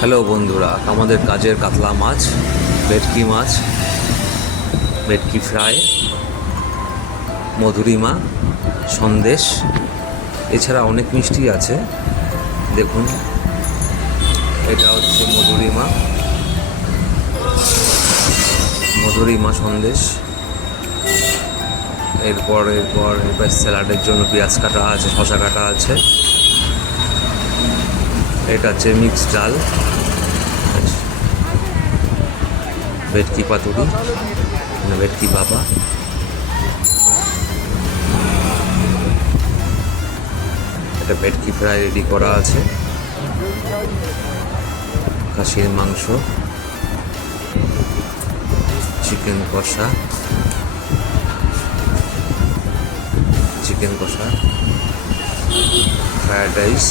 Hello বন্ধুরা, আমাদের কাজের কাতলা মাছ, ভেটকি মাছ, ভেটকি ফ্রাই, মধুরিমা, সন্দেশ, এছাড়া অনেক মিষ্টি আছে। দেখুন, এটা হচ্ছে মধুরিমা সন্দেশ। এরপর স্যালাডের জন্য পেঁয়াজ কাটা আছে, শসা কাটা আছে। এটা হচ্ছে মিক্স ডাল, ভেটকি পাতুরি, ভেটকি বাবা। এটা ভেটকি ফ্রাই রেডি করা আছে, খাসির মাংস, চিকেন কষা, ফ্রায়েড রাইস,